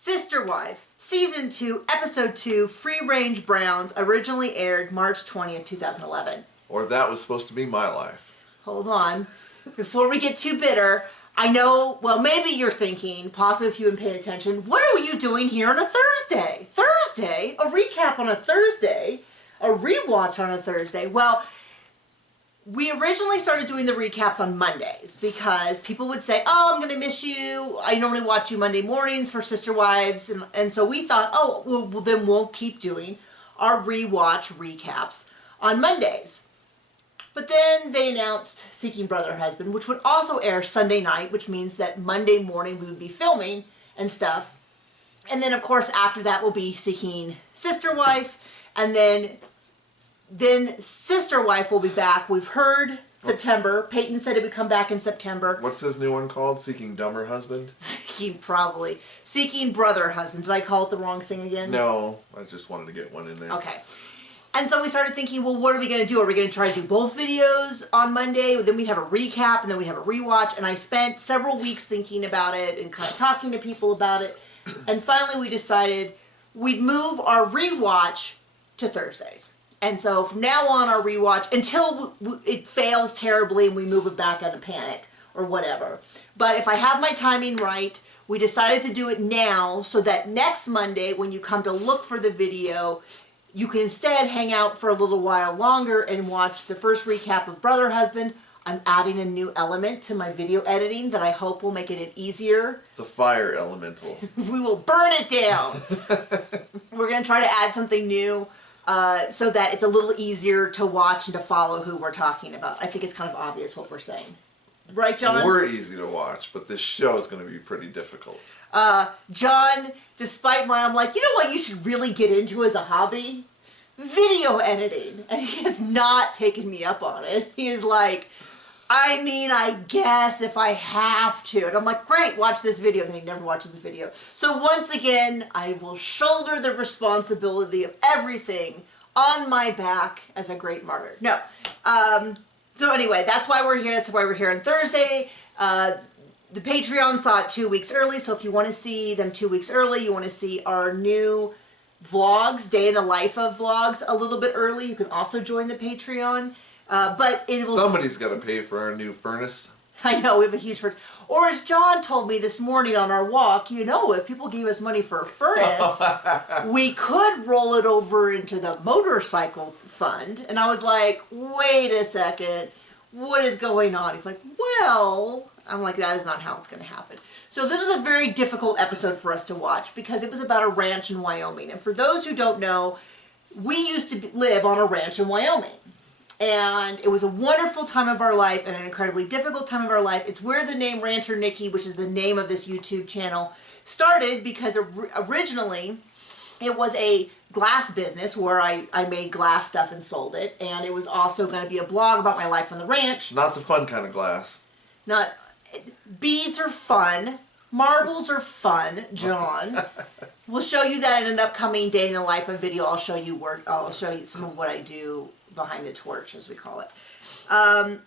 Sister Wife, Season 2, Episode 2, Free Range Browns, originally aired March 20th, 2011. Or that was supposed to be my life. Hold on. Before we get too bitter, I know, well, maybe you're thinking, possibly if you've been paying attention, what are you doing here on a Thursday? Thursday? A recap on a Thursday? A rewatch on a Thursday? Well, we originally started doing the recaps on Mondays because people would say, oh, I'm going to miss you. I normally watch you Monday mornings for Sister Wives. And so we thought, oh, well, then we'll keep doing our rewatch recaps on Mondays. But then they announced Seeking Brother Husband, which would also air Sunday night, which means that Monday morning we would be filming and stuff. And then, of course, after that will be Seeking Sister Wife. And then Sister Wife will be back. We've heard September. Peyton said it would come back in September. What's this new one called? Seeking Dumber Husband? Seeking Brother Husband. Did I call it the wrong thing again? No, I just wanted to get one in there. Okay. And so we started thinking, well, what are we going to do? Are we going to try to do both videos on Monday? Then we'd have a recap, and then we'd have a rewatch. And I spent several weeks thinking about it and kind of talking to people about it. And finally we decided we'd move our rewatch to Thursdays. And so from now on, our rewatch, until it fails terribly and we move it back out of panic or whatever. But if I have my timing right, we decided to do it now so that next Monday, when you come to look for the video, you can instead hang out for a little while longer and watch the first recap of Brother Husband. I'm adding a new element to my video editing that I hope will make it easier. The fire elemental. We will burn it down. We're going to try to add something new. So that it's a little easier to watch and to follow who we're talking about. I think it's kind of obvious what we're saying. Right, John? We're easy to watch, but this show is going to be pretty difficult. John, despite I'm like, you know what you should really get into as a hobby? Video editing. And he has not taken me up on it. He is like, I mean, I guess if I have to. And I'm like, great, watch this video. And then he never watches the video. So once again, I will shoulder the responsibility of everything on my back as a great martyr. No. So anyway, that's why we're here. That's why we're here on Thursday. The Patreon saw it 2 weeks early. So if you want to see them 2 weeks early, you want to see our new vlogs, day in the life of vlogs a little bit early, you can also join the Patreon. But it will. Somebody's got to pay for our new furnace. I know, we have a huge furnace. Or as John told me this morning on our walk, you know, if people gave us money for a furnace, we could roll it over into the motorcycle fund. And I was like, wait a second, what is going on? He's like, well, I'm like, that is not how it's going to happen. So this was a very difficult episode for us to watch because it was about a ranch in Wyoming. And for those who don't know, we used to live on a ranch in Wyoming. And it was a wonderful time of our life and an incredibly difficult time of our life. It's where the name Rancher Nikki, which is the name of this YouTube channel, started because originally it was a glass business where I made glass stuff and sold it. And it was also going to be a blog about my life on the ranch. Not the fun kind of glass. Beads are fun. Marbles are fun, John. We'll show you that in an upcoming day in the life of video. I'll show you some of what I do behind the torch, as we call it. And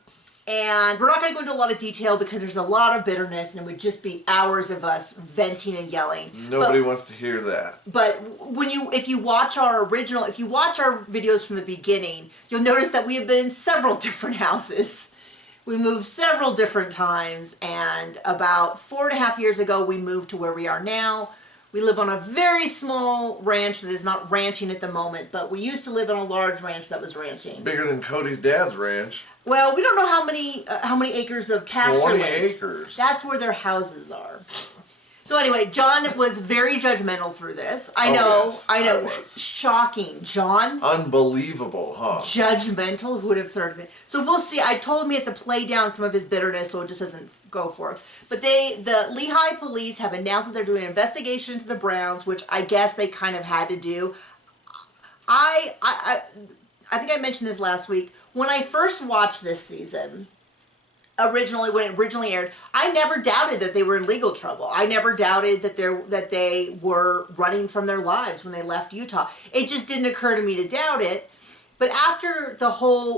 we're not going to go into a lot of detail because there's a lot of bitterness and it would just be hours of us venting and yelling. Nobody wants to hear that. But if you watch our videos from the beginning, you'll notice that we have been in several different houses. We moved several different times, and about 4.5 years ago we moved to where we are now. We live on a very small ranch that is not ranching at the moment, but we used to live on a large ranch that was ranching. Bigger than Cody's dad's ranch. Well, we don't know how many acres of pasture 20 land. acres. That's where their houses are. So anyway, John was very judgmental through this. I know. I was. Shocking. John? Unbelievable, huh? Judgmental? Who would have thought of it? So we'll see. I told him he has to play down some of his bitterness so it just doesn't go forth. But the Lehigh police have announced that they're doing an investigation into the Browns, which I guess they kind of had to do. I think I mentioned this last week. When I first watched this season, when it originally aired, I never doubted that they were in legal trouble. I never doubted that they were running from their lives when they left Utah. It just didn't occur to me to doubt it. But after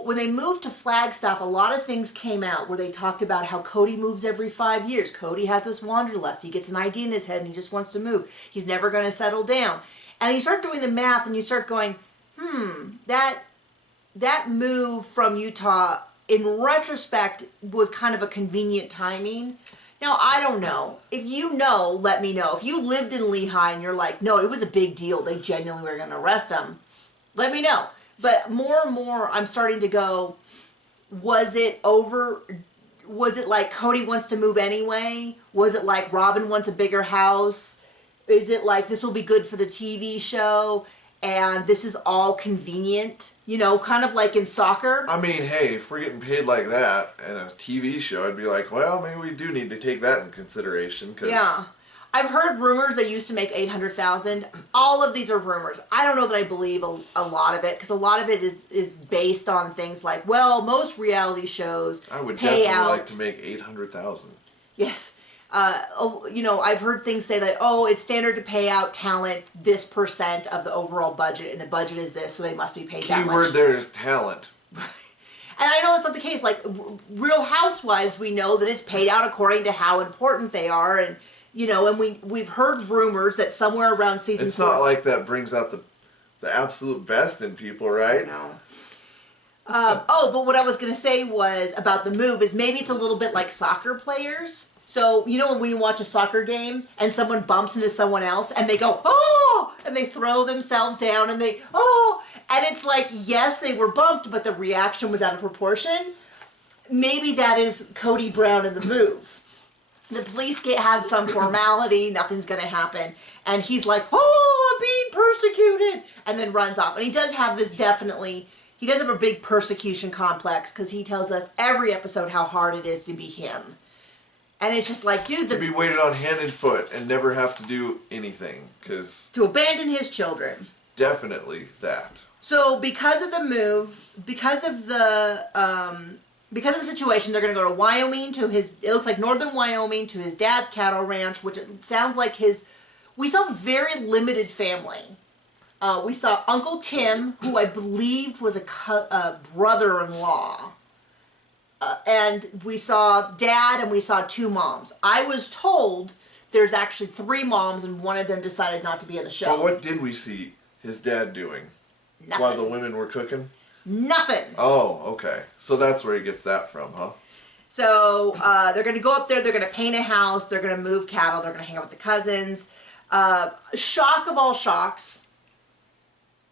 when they moved to Flagstaff, a lot of things came out where they talked about how Cody moves every 5 years. Cody has this wanderlust. He gets an idea in his head and he just wants to move. He's never going to settle down. And you start doing the math and you start going, that move from Utah, in retrospect, was kind of a convenient timing. Now, I don't know. If you know, let me know. If you lived in Lehigh and you're like, no, it was a big deal. They genuinely were going to arrest him. Let me know. But more and more, I'm starting to go, was it like Cody wants to move anyway? Was it like Robin wants a bigger house? Is it like this will be good for the TV show and this is all convenient? You know, kind of like in soccer. I mean, hey, if we're getting paid like that in a TV show, I'd be like, well, maybe we do need to take that in consideration. Cause yeah. I've heard rumors they used to make $800,000. All of these are rumors. I don't know that I believe a lot of it, because a lot of it is based on things like, well, most reality shows I would pay definitely out. like to make $800,000. Yes. You know, I've heard things say that, oh, it's standard to pay out talent this % of the overall budget, and the budget is this, so they must be paid that much. Keyword there is talent. And I know that's not the case. Like, Real Housewives, we know that it's paid out according to how important they are, and you know, and we've heard rumors that somewhere around season 4... It's not like that brings out the absolute best in people, right? No. But what I was going to say was about the move is maybe it's a little bit like soccer players. So, you know when you watch a soccer game and someone bumps into someone else and they go, oh! And they throw themselves down and they, oh! And it's like, yes, they were bumped, but the reaction was out of proportion. Maybe that is Cody Brown in the move. The police have some formality, nothing's going to happen. And he's like, oh, I'm being persecuted. And then runs off. And he does have this he does have a big persecution complex because he tells us every episode how hard it is to be him. And it's just like, dude. To be weighted on hand and foot and never have to do anything. To abandon his children. Definitely that. So because of the move, because of the situation, they're going to go to Wyoming it looks like northern Wyoming to his dad's cattle ranch, which it sounds like we saw a very limited family. We saw Uncle Tim, who I believed was a brother-in-law. And we saw Dad and we saw 2 moms. I was told there's actually 3 moms and one of them decided not to be in the show. But what did we see his dad doing? Nothing. While the women were cooking? Nothing. Oh, okay. So that's where he gets that from, huh? So they're going to go up there, they're going to paint a house, they're going to move cattle, they're going to hang out with the cousins. Shock of all shocks,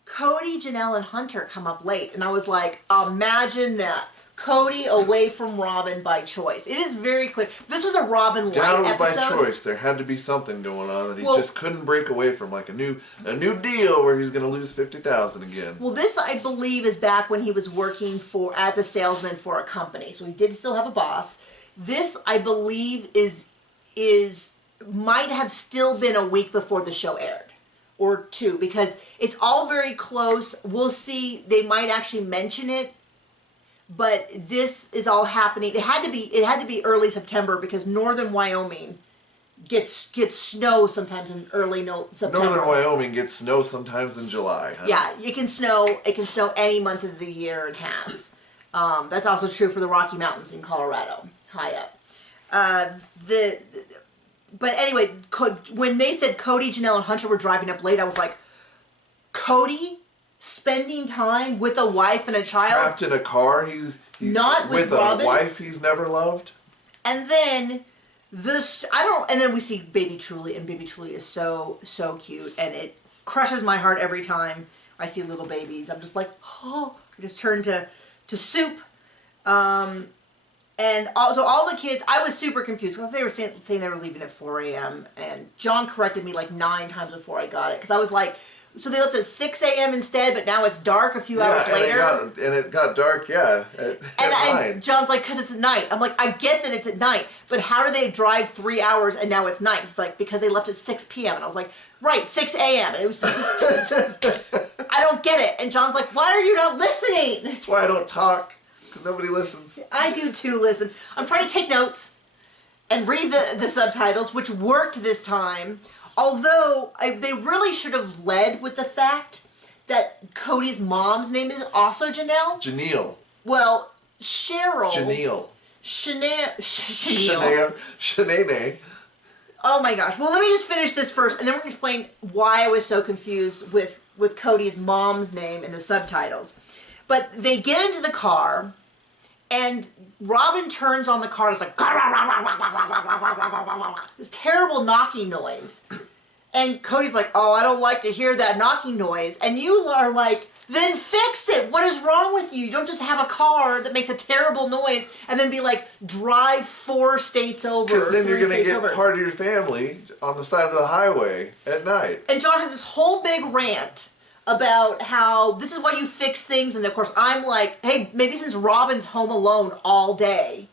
Cody, Janelle, and Hunter come up late. And I was like, imagine that. Cody away from Robin by choice. It is very clear. This was a Robin light Down was episode. by choice. There had to be something going on that he just couldn't break away from, like a new deal where he's going to lose $50,000 again. Well, this I believe is back when he was working as a salesman for a company, so he did still have a boss. This I believe might have still been a week before the show aired, or 2, because it's all very close. We'll see. They might actually mention it. But this is all happening. It had to be early September because northern Wyoming gets snow sometimes in early September. Northern Wyoming gets snow sometimes in July. Huh? Yeah, it can snow any month of the year and has. That's also true for the Rocky Mountains in Colorado, high up. But anyway, when they said Cody, Janelle, and Hunter were driving up late, I was like, Cody? Spending time with a wife and a child. Trapped in a car. He's not with Robin? A wife he's never loved. And then and then we see Baby Truly, and Baby Truly is so cute, and it crushes my heart every time I see little babies. I'm just like, oh, I just turn to soup. And also all the kids, I was super confused because they were saying they were leaving at 4 a.m. and John corrected me like 9 times before I got it because I was like, so they left at 6 a.m. instead, but now it's dark a few hours later. And it got dark, at 9. And John's like, because it's at night. I'm like, I get that it's at night, but how do they drive 3 hours and now it's night? He's like, because they left at 6 p.m. And I was like, right, 6 a.m. And it was just, I don't get it. And John's like, why are you not listening? That's why I don't talk, because nobody listens. I do too listen. I'm trying to take notes and read the subtitles, which worked this time. Although, they really should have led with the fact that Cody's mom's name is also Janelle? Janelle. Well, Cheryl. Janelle. Chanel. Shanae. Oh my gosh. Well, let me just finish this first, and then we're going to explain why I was so confused with Cody's mom's name in the subtitles. But they get into the car, and Robin turns on the car, and it's like, this terrible knocking noise. And Cody's like, oh, I don't like to hear that knocking noise. And you are like, then fix it. What is wrong with you? You don't just have a car that makes a terrible noise and then be like, drive 4 states over. Because then you're going to get part of your family on the side of the highway at night. And John has this whole big rant about how this is why you fix things. And of course, I'm like, hey, maybe since Robin's home alone all day,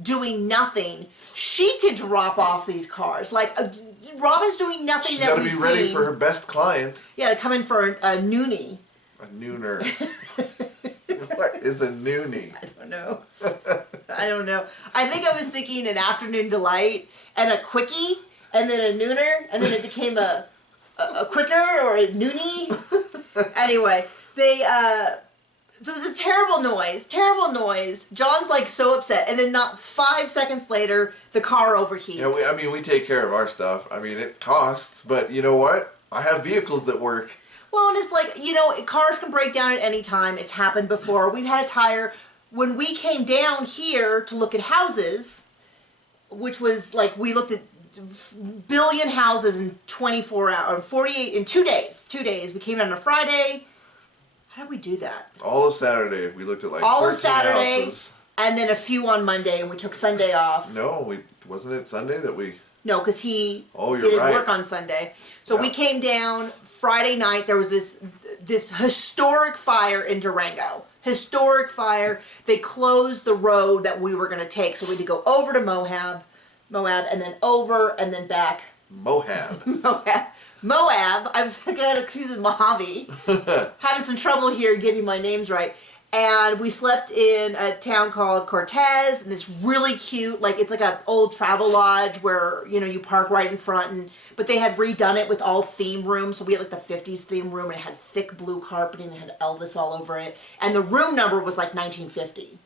doing nothing, she could drop off these cars. Like, Robin's doing nothing that we've seen. She's got to be ready for her best client. Yeah, to come in for a noonie. A nooner. What is a noonie? I don't know. I don't know. I think I was thinking an afternoon delight and a quickie and then a nooner and then it became a quicker or a noonie. Anyway, so there's a terrible noise. John's like so upset, and then not 5 seconds later, the car overheats. Yeah, we take care of our stuff. I mean, it costs, but you know what? I have vehicles that work. Well, and it's like, cars can break down at any time. It's happened before. We've had a tire. When we came down here to look at houses, which was like, we looked at billion houses in 24 hours, or 48, in 2 days. 2 days. We came down on a Friday. How did we do that? All of Saturday, we looked at like all 13 of Saturday, houses. And then a few on Monday, and we took Sunday off. No, wasn't it Sunday that we... No, because he didn't didn't work on Sunday. So we came down Friday night. There was this historic fire in Durango. Historic fire. They closed the road that we were going to take, so we had to go over to Moab, and then over, and then back. Moab. I was going to accuse of Mojave. Having some trouble here getting my names right. And we slept in a town called Cortez, and it's really cute. Like, it's like an old travel lodge where, you park right in front. But they had redone it with all theme rooms. So we had like the 50s theme room, and it had thick blue carpeting, and it had Elvis all over it. And the room number was like 1950.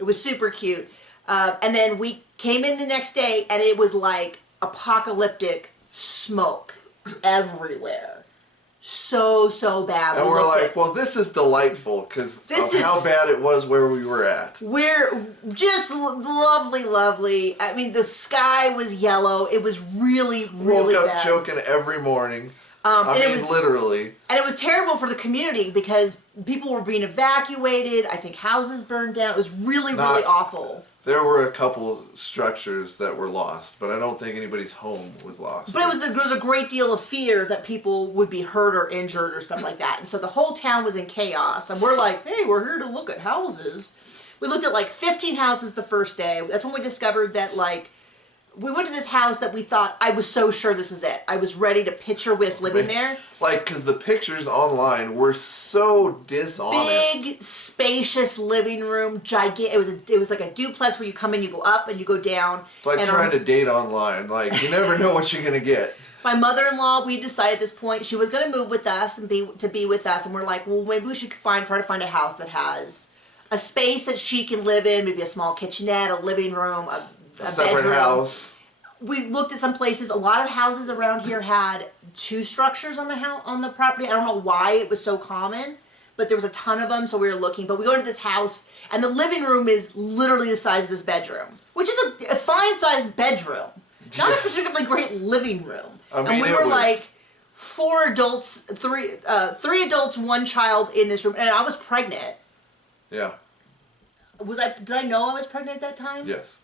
It was super cute. And then we came in the next day, and it was like apocalyptic smoke everywhere. So bad. And we're like, well, this is delightful because of how bad it was where we were at. We're just lovely. I mean, the sky was yellow. It was really bad. Woke up choking every morning. Literally. And it was terrible for the community because people were being evacuated. I think houses burned down. It was really awful. There were a couple structures that were lost, but I don't think anybody's home was lost. But there was a great deal of fear that people would be hurt or injured or something like that. And so the whole town was in chaos. And we're like, hey, we're here to look at houses. We looked at like 15 houses the first day. That's when we discovered that we went to this house that we thought, I was so sure this was it. I was ready to picture Wiss living there. Because the pictures online were so dishonest. Big, spacious living room, gigantic. It was like a duplex where you come in, you go up, and you go down. It's like trying to date online. Like, you never know what you're going to get. My mother-in-law, we decided at this point she was going to move with us and be with us. And we're like, well, maybe we should try to find a house that has a space that she can live in, maybe a small kitchenette, a living room, a separate bedroom. House. We looked at some places. A lot of houses around here had 2 structures on the property. I don't know why it was so common, but there was a ton of them, so we were looking. But we go to this house, and the living room is literally the size of this bedroom, which is a fine-sized bedroom. Not a particularly great living room. I mean, and we were like 4 adults, 3 adults, 1 child in this room, and I was pregnant. Yeah. Did I know I was pregnant at that time? Yes.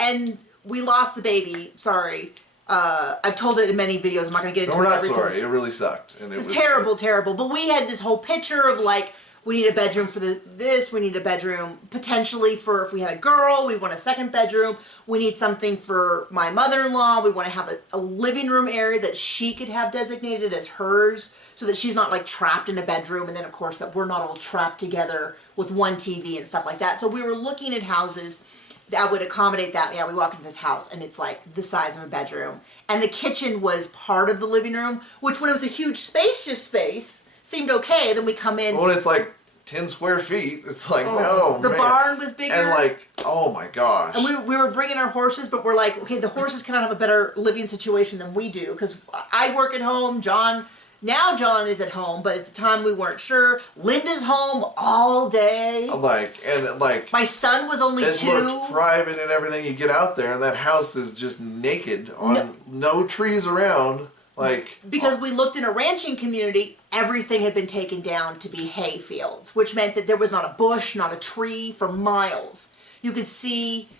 And we lost the baby. Sorry. I've told it in many videos. I'm not going to get into it. We're not sorry. It really sucked. And it was terrible. But we had this whole picture of we need a bedroom for this. We need a bedroom potentially for if we had a girl. We want a second bedroom. We need something for my mother-in-law. We want to have a living room area that she could have designated as hers so that she's not trapped in a bedroom. And then of course that we're not all trapped together with one TV and stuff like that. So we were looking at houses that would accommodate that. Yeah, we walk into this house and it's like the size of a bedroom. And the kitchen was part of the living room, which when it was a huge spacious space, seemed okay. Then we come in. When it's like 10 square feet, it's like, no, the man. barn was bigger. And like, oh my gosh. And we were bringing our horses, but we're like, okay, the horses cannot have a better living situation than we do. Because I work at home, John is at home, but at the time we weren't sure. Linda's home all day. My son was only 2. It looked private and everything. You get out there and that house is just naked on no trees around. Because we looked in a ranching community, everything had been taken down to be hay fields, which meant that there was not a bush, not a tree for miles. You could see,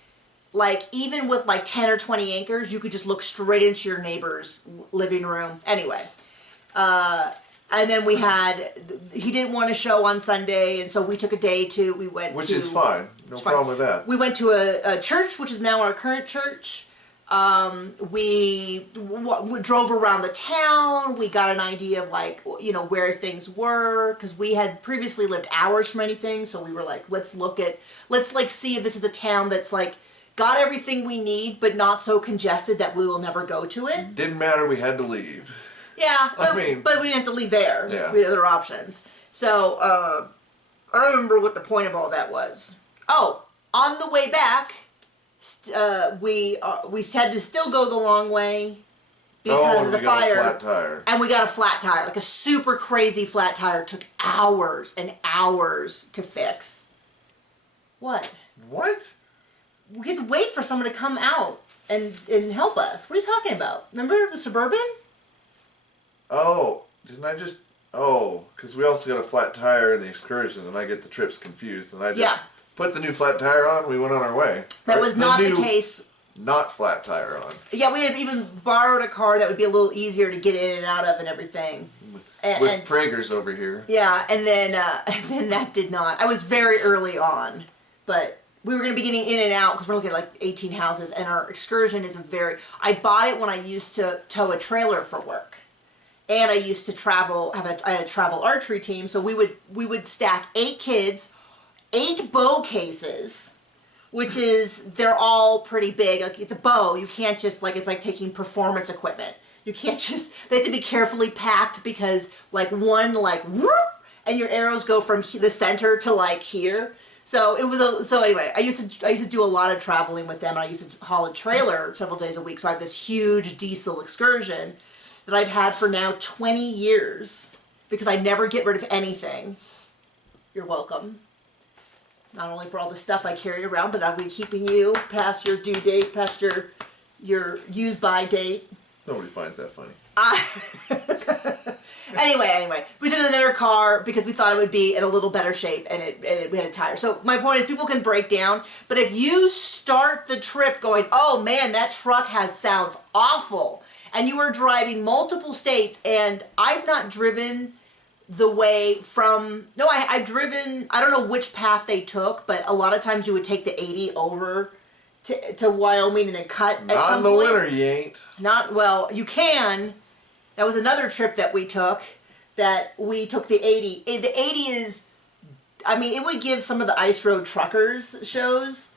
even with 10 or 20 acres, you could just look straight into your neighbor's living room. Anyway. And then he didn't want to show on Sunday, and so we took a day Which is fine. No problem with that. We went to a church, which is now our current church. We drove around the town. We got an idea of where things were, because we had previously lived hours from anything. So we were like, let's see if this is a town that's got everything we need, but not so congested that we will never go to it. Didn't matter. We had to leave. Yeah, but we didn't have to leave there. Yeah. We had other options. So I don't remember what the point of all that was. Oh, on the way back. We had to still go the long way because of the fire. Got a flat tire. And we got a flat tire, a super crazy flat tire. Took hours and hours to fix. What? What? We had to wait for someone to come out and help us. What are you talking about? Remember the Suburban? Oh, didn't I just? Oh, because we also got a flat tire in the excursion, and I get the trips confused, and I just put the new flat tire on. We went on our way. That was not the case. Not flat tire on. Yeah, we had even borrowed a car that would be a little easier to get in and out of and everything. With Prager's over here. Yeah, and then that did not. I was very early on, but we were going to be getting in and out because we're looking at 18 houses, and our excursion is I bought it when I used to tow a trailer for work. And I used to I had a travel archery team, so we would stack 8 kids, 8 bow cases, which is, they're all pretty big. It's a bow. You can't just, it's like taking performance equipment. You can't just, they have to be carefully packed because, one, whoop, and your arrows go from the center to, here. So it was so anyway, I used to do a lot of traveling with them, and I used to haul a trailer several days a week, so I have this huge diesel excursion that I've had for now 20 years because I never get rid of anything. You're welcome. Not only for all the stuff I carry around, but I'll be keeping you past your due date, past your use by date. Nobody finds that funny. Anyway, we took another car because we thought it would be in a little better shape, and we had a tire. So my point is, people can break down, but if you start the trip going, oh man, that truck sounds awful, and you are driving multiple states, and I've not driven the way from, no, I've driven, I don't know which path they took, but a lot of times you would take the 80 over to Wyoming and then cut at some point. Not in the winter, you ain't. Well, you can. That was another trip that we took the 80. The 80 is, it would give some of the ice road truckers shows.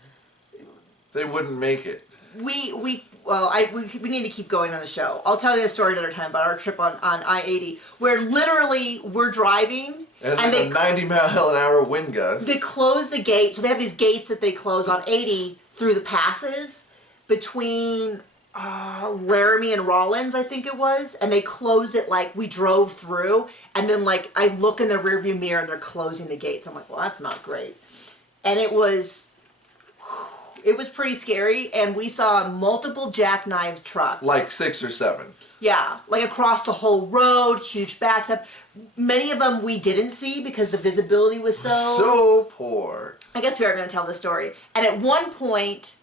They wouldn't make it. We need to keep going on the show. I'll tell you a story another time about our trip on I-80, where literally we're driving and they 90-mile-an-hour wind gust. They close the gate, so they have these gates that they close on 80 through the passes between Laramie and Rollins, I think it was, and they closed it we drove through, and then I look in the rearview mirror and they're closing the gates. I'm like, well, that's not great. And it was pretty scary, and we saw multiple jackknife trucks. 6 or 7. Yeah, across the whole road, huge backs up. Many of them we didn't see because the visibility was so poor. I guess we are going to tell the story. And at one point,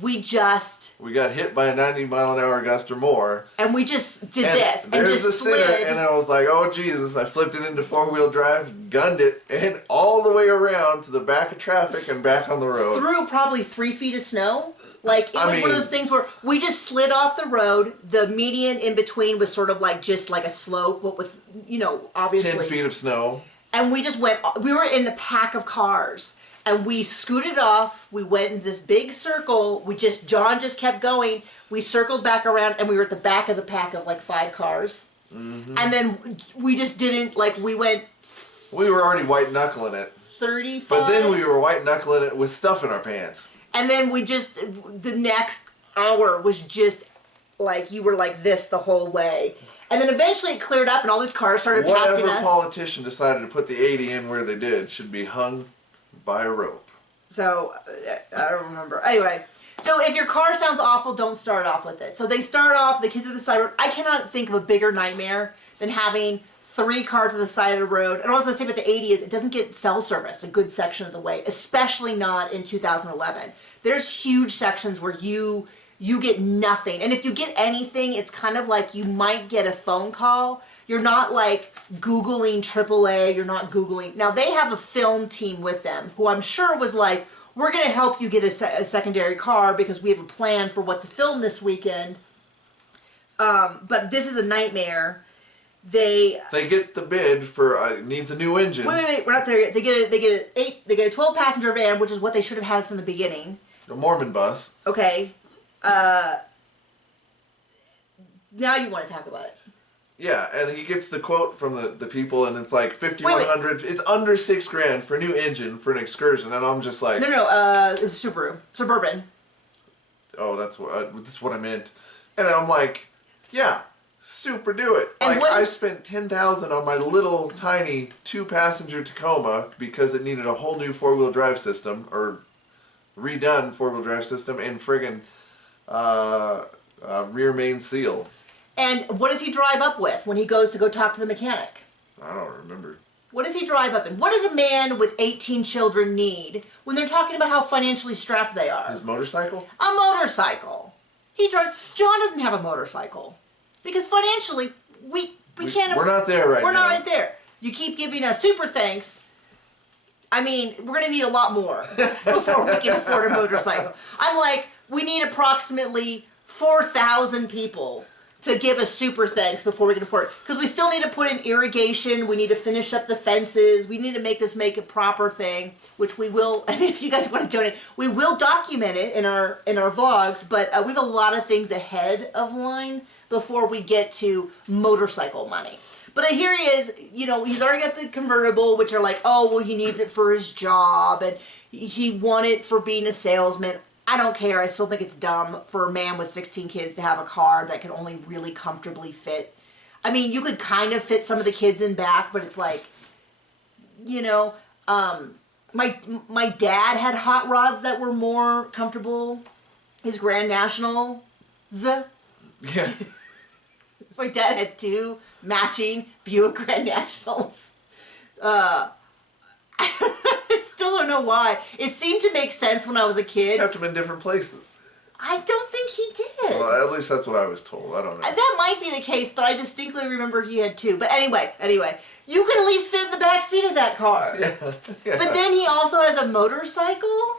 we got hit by a 90-mile-an-hour gust or more. And we just did this. And there's just a slid. And I was like, oh, Jesus. I flipped it into 4-wheel drive, gunned it, and all the way around to the back of traffic and back on the road. Through probably 3 feet of snow. It was one of those things where we just slid off the road. The median in between was sort of just a slope, but with, obviously 10 feet of snow. And we just we were in the pack of cars. And we scooted off. We went in this big circle. John just kept going. We circled back around, and we were at the back of the pack of 5 cars. And then we just didn't, like, we went... We were already white-knuckling it. 35? But then we were white-knuckling it with stuff in our pants. And then we just, the next hour was just, like, you were like this the whole way. And then eventually it cleared up and all these cars started passing us. Whatever politician decided to put the 80 in where they did should be hung by a rope. So, I don't remember. Anyway, so if your car sounds awful, don't start off with it. So they start off, the kids at the side road. I cannot think of a bigger nightmare than having 3 cars at the side of the road. And what I was going to say about the 80 is it doesn't get cell service a good section of the way, especially not in 2011. There's huge sections where you get nothing. And if you get anything, it's kind of like you might get a phone call. You're not like Googling AAA, you're not Googling. Now they have a film team with them who I'm sure was like, we're going to help you get a secondary car because we have a plan for what to film this weekend. But this is a nightmare. They get the bid for needs a new engine. Wait, we're not there yet. They get a 12 passenger van, which is what they should have had from the beginning. A Mormon bus. Okay. Now you want to talk about it. Yeah, and he gets the quote from the people, and it's like $5,100. It's under $6,000 for a new engine for an excursion, and I'm just like, no, it's a Suburban. Oh, that's what I meant, and I'm like, yeah, super do it. And like I spent $10,000 on my little tiny 2-passenger Tacoma because it needed a whole new 4-wheel drive system or redone 4-wheel drive system and friggin' rear main seal. And what does he drive up with when he goes to go talk to the mechanic? I don't remember. What does he drive up in? What does a man with 18 children need when they're talking about how financially strapped they are? His motorcycle? A motorcycle. John doesn't have a motorcycle. Because financially, we can't... We're not there right now. We're not right there. You keep giving us super thanks. I mean, we're going to need a lot more before we can afford a motorcycle. I'm like, we need approximately 4,000 people to give us super thanks before we can afford it. Because we still need to put in irrigation, we need to finish up the fences, we need to make a proper thing, which we will, and if you guys want to donate, we will document it in our vlogs, but we have a lot of things ahead of line before we get to motorcycle money. But here he is, he's already got the convertible, which are like, oh, well, he needs it for his job, and he won it for being a salesman. I don't care. I still think it's dumb for a man with 16 kids to have a car that can only really comfortably fit. I mean, you could kind of fit some of the kids in back, but it's like, my dad had hot rods that were more comfortable. His Grand Nationals. Yeah. My dad had 2 matching Buick Grand Nationals. I still don't know why. It seemed to make sense when I was a kid. Kept him in different places. I don't think he did. Well, at least that's what I was told. I don't know. That might be the case, but I distinctly remember he had 2. But anyway, you can at least fit in the back seat of that car. Yeah. But then he also has a motorcycle.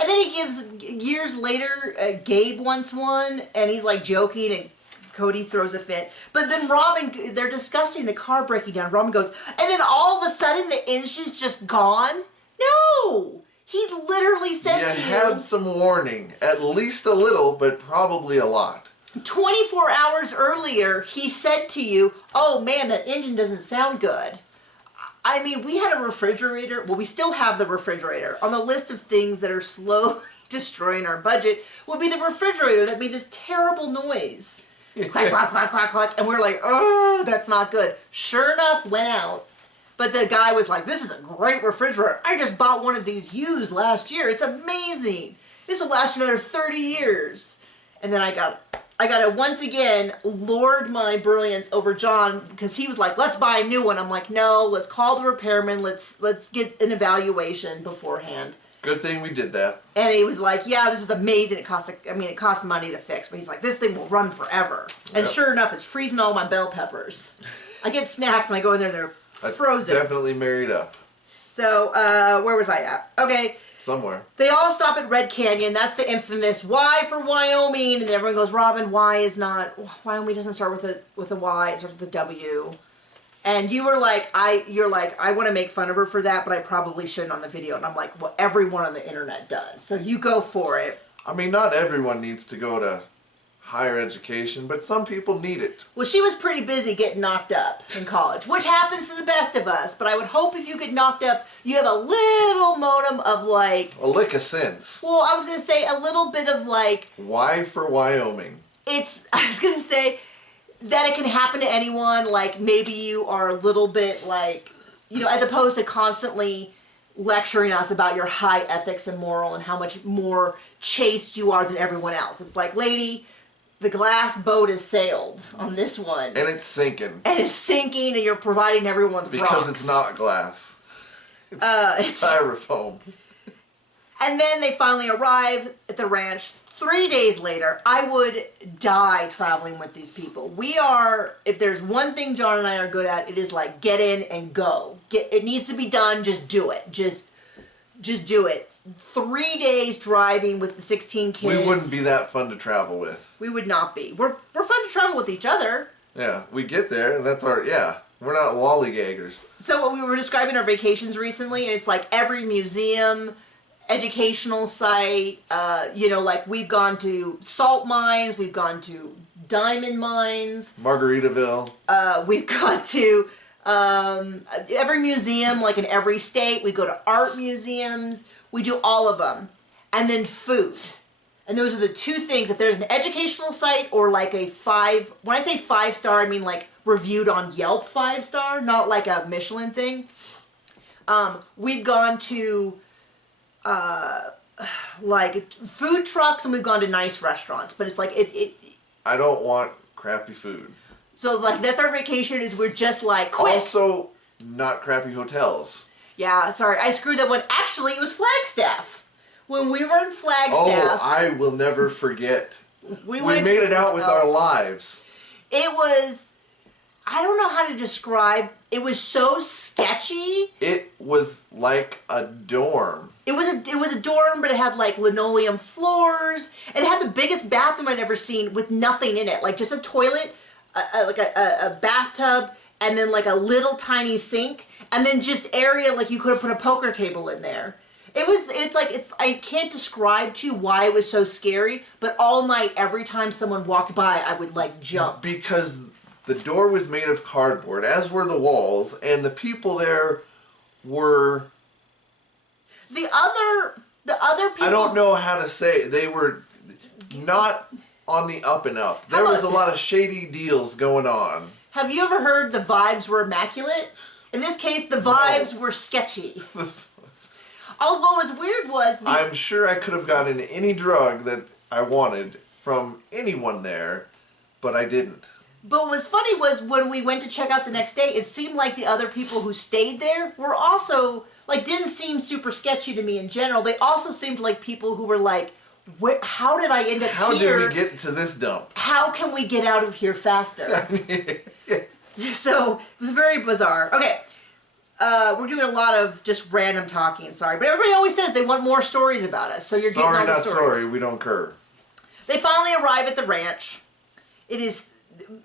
And then he gives, years later, Gabe wants one, and he's like joking, and Cody throws a fit. But then Robin, they're discussing the car breaking down. Robin goes, and then all of a sudden the engine's just gone? No! He literally said to you... You had some warning. At least a little, but probably a lot. 24 hours earlier, he said to you, oh man, that engine doesn't sound good. I mean, we had a refrigerator. Well, we still have the refrigerator. On the list of things that are slowly destroying our budget would be the refrigerator that made this terrible noise. Clack, clack, clack, clack, clack. And we're like, oh, that's not good. Sure enough, went out. But the guy was like, this is a great refrigerator. I just bought one of these used last year. It's amazing. This will last you another 30 years. And then I got to once again lord my brilliance over John because he was like, let's buy a new one. I'm like, no, let's call the repairman. Let's get an evaluation beforehand. Good thing we did that. And he was like, yeah, this was amazing. It costs money to fix. But he's like, this thing will run forever. And sure enough, it's freezing all my bell peppers. I get snacks and I go in there and they're frozen. Definitely married up. So, where was I at? Okay. Somewhere. They all stop at Red Canyon. That's the infamous Y for Wyoming. And then everyone goes, Robin, Wyoming doesn't start with a Y. It starts with a W. And you were like, I want to make fun of her for that, but I probably shouldn't on the video. And I'm like, well, everyone on the internet does. So you go for it. I mean, not everyone needs to go to higher education, but some people need it. Well, she was pretty busy getting knocked up in college, which happens to the best of us, but I would hope if you get knocked up, you have a little modicum of like... A lick of sense. Well, I was going to say a little bit of like... Y for Wyoming. I was going to say that it can happen to anyone, like maybe you are a little bit like, you know, as opposed to constantly lecturing us about your high ethics and moral and how much more chaste you are than everyone else. It's like, lady... The glass boat has sailed on this one. And it's sinking. And it's sinking and you're providing everyone with rocks. Because it's not glass. It's styrofoam. And then they finally arrive at the ranch. 3 days later, I would die traveling with these people. We are, if there's one thing John and I are good at, it is like get in and go. It needs to be done, just do it. Just do it. 3 days driving with the 16 kids. We wouldn't be that fun to travel with. We would not be. We're fun to travel with each other. Yeah, we get there, and that's our, yeah. We're not lollygaggers. So we were describing our vacations recently, and it's like every museum, educational site, you know, like we've gone to salt mines, we've gone to diamond mines. Margaritaville. We've gone to every museum, like in every state. We go to art museums. We do all of them. And then food. And those are the two things. If there's an educational site or like a when I say 5-star, I mean like reviewed on Yelp 5-star, not like a Michelin thing. We've gone to like food trucks and we've gone to nice restaurants. But it's like I don't want crappy food. So like that's our vacation is we're just like quick. Also, not crappy hotels. Yeah, sorry, I screwed that one. Actually, it was Flagstaff. When we were in Flagstaff... Oh, I will never forget. We made it out with our lives. It was... I don't know how to describe... It was so sketchy. It was like a dorm. It was a dorm, but it had like linoleum floors. And it had the biggest bathroom I'd ever seen with nothing in it. Like just a toilet, like a bathtub, and then like a little tiny sink. And then just area like you could have put a poker table in there. I can't describe to you why it was so scary, but all night, every time someone walked by, I would like jump. Because the door was made of cardboard, as were the walls, and the people there were... The other people... I don't know how to say it. They were not on the up and up. There was a lot of shady deals going on. Have you ever heard the vibes were immaculate? In this case, the vibes were sketchy. Although what was weird was... I'm sure I could have gotten any drug that I wanted from anyone there, but I didn't. But what was funny was when we went to check out the next day, it seemed like the other people who stayed there were also, like, didn't seem super sketchy to me in general. They also seemed like people who were like, how did I end up here? How did we get to this dump? How can we get out of here faster? So, it was very bizarre. Okay, we're doing a lot of just random talking, sorry. But everybody always says they want more stories about us, so you're getting all the stories. Sorry, not sorry, we don't care. They finally arrive at the ranch.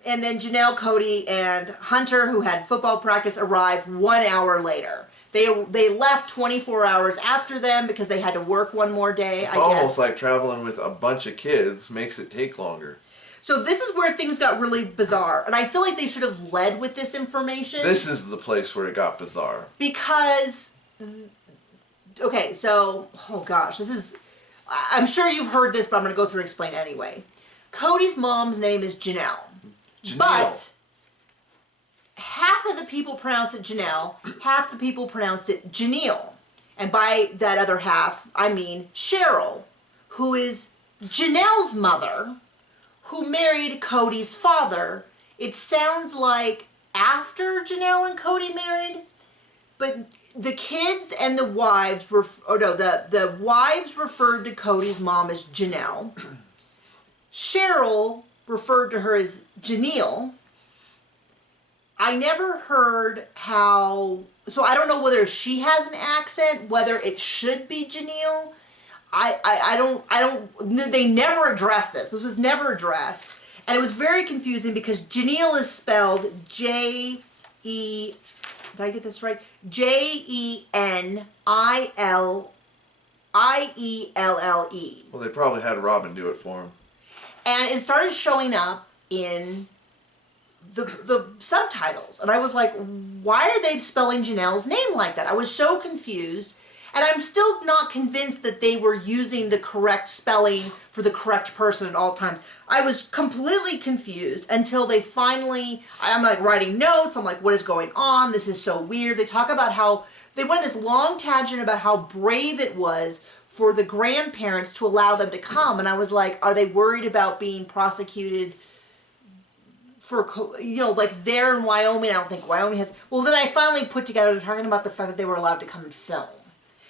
And then Janelle, Cody, and Hunter, who had football practice, arrived 1 hour later. They left 24 hours after them because they had to work one more day, It's almost like traveling with a bunch of kids makes it take longer. So this is where things got really bizarre. And I feel like they should have led with this information. This is the place where it got bizarre. Because, okay, so, oh gosh, I'm sure you've heard this, but I'm going to go through and explain anyway. Cody's mom's name is Janelle. But half of the people pronounced it Janelle, half the people pronounced it Janelle. And by that other half, I mean Cheryl, who is Janelle's mother, who married Cody's father. It sounds like after Janelle and Cody married, but the kids and the wives the wives referred to Cody's mom as Janelle. Cheryl referred to her as Janelle. I never heard how, so I don't know whether she has an accent, whether it should be Janelle. They never addressed this. This was never addressed. And it was very confusing because Janelle is spelled J-E, did I get this right? J-E-N-I-L-I-E-L-L-E. Well, they probably had Robin do it for him. And it started showing up in the subtitles. And I was like, why are they spelling Janelle's name like that? I was so confused. And I'm still not convinced that they were using the correct spelling for the correct person at all times. I was completely confused until they finally, I'm like writing notes. I'm like, what is going on? This is so weird. They talk about how, they went on this long tangent about how brave it was for the grandparents to allow them to come. And I was like, are they worried about being prosecuted for, you know, like there in Wyoming? I don't think Wyoming has, well, then I finally put together talking about the fact that they were allowed to come and film.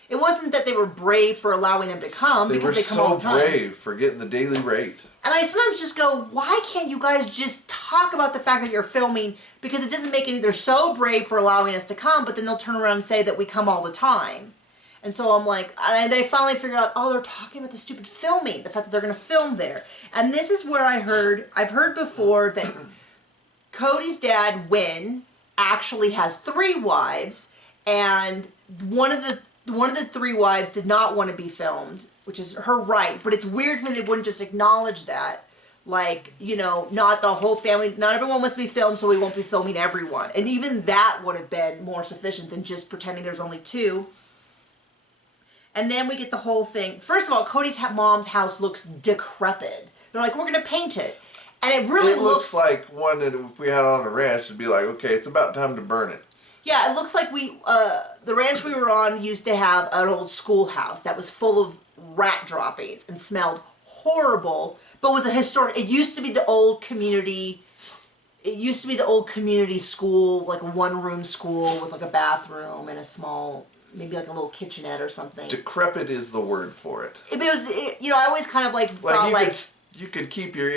It wasn't that they were brave for allowing them to come, because they come all the time. They were so brave for getting the daily rate. And I sometimes just go, why can't you guys just talk about the fact that you're filming? Because it doesn't make any, they're so brave for allowing us to come, but then they'll turn around and say that we come all the time. And so I'm like, and they finally figured out, oh, they're talking about the stupid filming, the fact that they're going to film there. And this is where I've heard before that Cody's dad, Wynn, actually has 3 wives, and one of the 3 wives did not want to be filmed, which is her right. But it's weird when they wouldn't just acknowledge that. Like, you know, not the whole family, not everyone wants to be filmed, so we won't be filming everyone. And even that would have been more sufficient than just pretending there's only 2. And then we get the whole thing. First of all, Cody's mom's house looks decrepit. They're like, we're going to paint it. And it really looks like one that if we had it on a ranch, it'd be like, okay, it's about time to burn it. Yeah, it looks like the ranch we were on used to have an old schoolhouse that was full of rat droppings and smelled horrible, but was a historic, it used to be the old community, school, like a 1-room school with like a bathroom and a small, maybe like a little kitchenette or something. Decrepit is the word for it. You know, I always kind of like thought you could keep your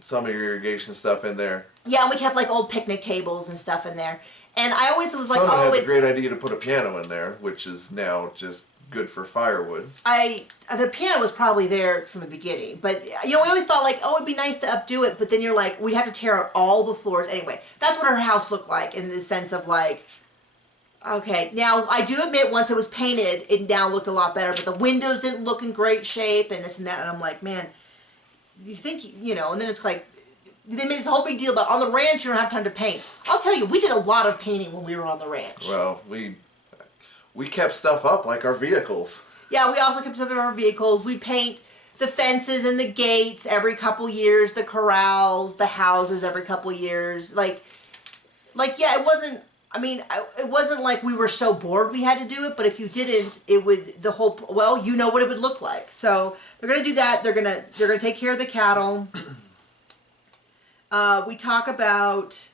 some of your irrigation stuff in there. Yeah, and we kept like old picnic tables and stuff in there. And I always was like, Someone had the great idea to put a piano in there, which is now just good for firewood. The piano was probably there from the beginning, but you know, we always thought like, oh, it'd be nice to updo it, but then you're like, we'd have to tear out all the floors. Anyway, that's what her house looked like in the sense of like, okay, now I do admit once it was painted, it now looked a lot better, but the windows didn't look in great shape and this and that, and I'm like, man, you think, you know, and then it's like, they made this whole big deal about on the ranch you don't have time to paint. I'll tell you, we did a lot of painting when we were on the ranch. Well, we kept stuff up like our vehicles. Yeah, we also kept stuff in our vehicles. We paint the fences and the gates every couple years, the corrals, the houses every couple years. Like yeah, it wasn't, I mean, it wasn't like we were so bored we had to do it, but if you didn't, it would, well, you know what it would look like. So they're going to do that. They're going to take care of the cattle. We talk about,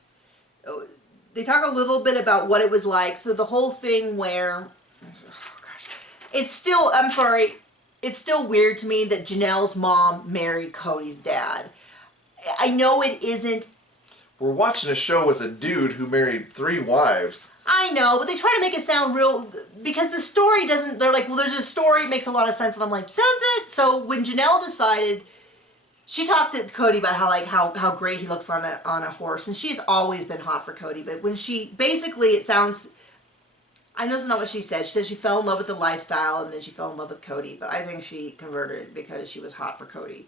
they talk a little bit about what it was like. So the whole thing where, oh gosh, it's still, I'm sorry, it's still weird to me that Janelle's mom married Cody's dad. I know it isn't. We're watching a show with a dude who married 3 wives. I know, but they try to make it sound real, because the story doesn't, they're like, well, there's a story, it makes a lot of sense, and I'm like, does it? So when Janelle decided, she talked to Cody about how great he looks on a horse, and she's always been hot for Cody, but when she, basically it sounds, I know it's not what she said, she said she fell in love with the lifestyle, and then she fell in love with Cody, but I think she converted because she was hot for Cody.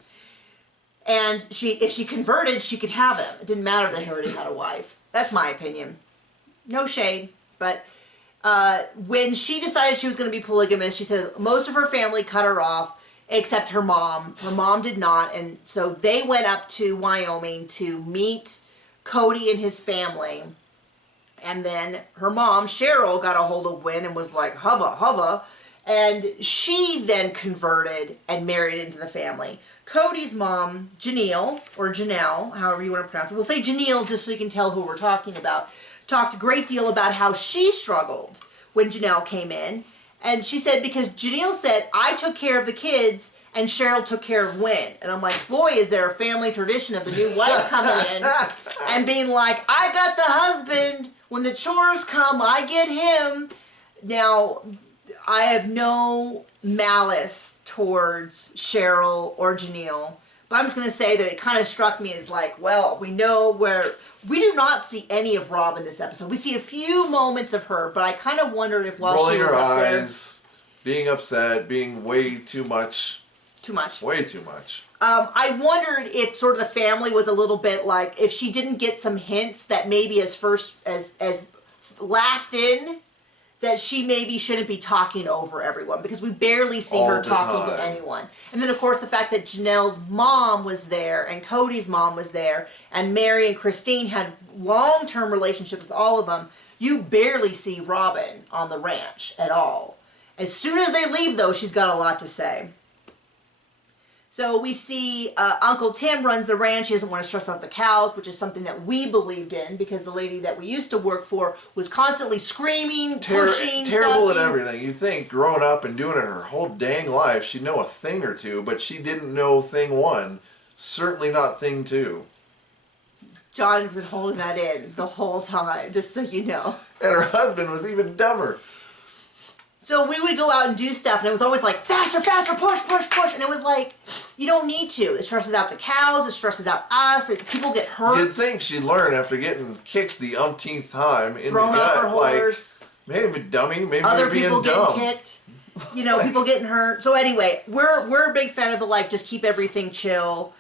And if she converted, she could have him. It didn't matter that he already had a wife. That's my opinion. No shade, but when she decided she was going to be polygamous, she said most of her family cut her off, except her mom. Her mom did not, and so they went up to Wyoming to meet Cody and his family. And then her mom, Cheryl, got a hold of Wynn and was like, hubba, hubba. And she then converted and married into the family. Cody's mom, Janelle, or Janelle, however you want to pronounce it, we'll say Janelle just so you can tell who we're talking about, talked a great deal about how she struggled when Janelle came in. And she said, because Janelle said, I took care of the kids and Cheryl took care of Wynn. And I'm like, boy, is there a family tradition of the new wife coming in and being like, I got the husband. When the chores come, I get him. Now, I have no malice towards Cheryl or Janelle, but I'm just going to say that it kind of struck me as like, well, we know where, we do not see any of Rob in this episode. We see a few moments of her, but I kind of wondered if while rolling she was her up eyes, being upset, being way too much. Too much. Way too much. I wondered if sort of the family was a little bit like, if she didn't get some hints that maybe as last in, that she maybe shouldn't be talking over everyone, because we barely see her talking to anyone. And then, of course, the fact that Janelle's mom was there and Cody's mom was there and Mary and Christine had long-term relationships with all of them, you barely see Robin on the ranch at all. As soon as they leave, though, she's got a lot to say. So we see Uncle Tim runs the ranch. He doesn't want to stress out the cows, which is something that we believed in, because the lady that we used to work for was constantly screaming, pushing, terrible fussing. at everything. You'd think growing up and doing it her whole dang life, she'd know a thing or two, but she didn't know thing one. Certainly not thing two. John was holding that in the whole time, just so you know. And her husband was even dumber. So we would go out and do stuff, and it was always like, faster, faster, push, push, push. And it was like, you don't need to. It stresses out the cows. It stresses out us. People get hurt. You'd think she'd learn after getting kicked the umpteenth time in thrown the gut. Thrown off her horse. Like, maybe dummy, maybe other you're being people dumb. getting kicked. You know, people getting hurt. So anyway, we're a big fan of the, like, just keep everything chill.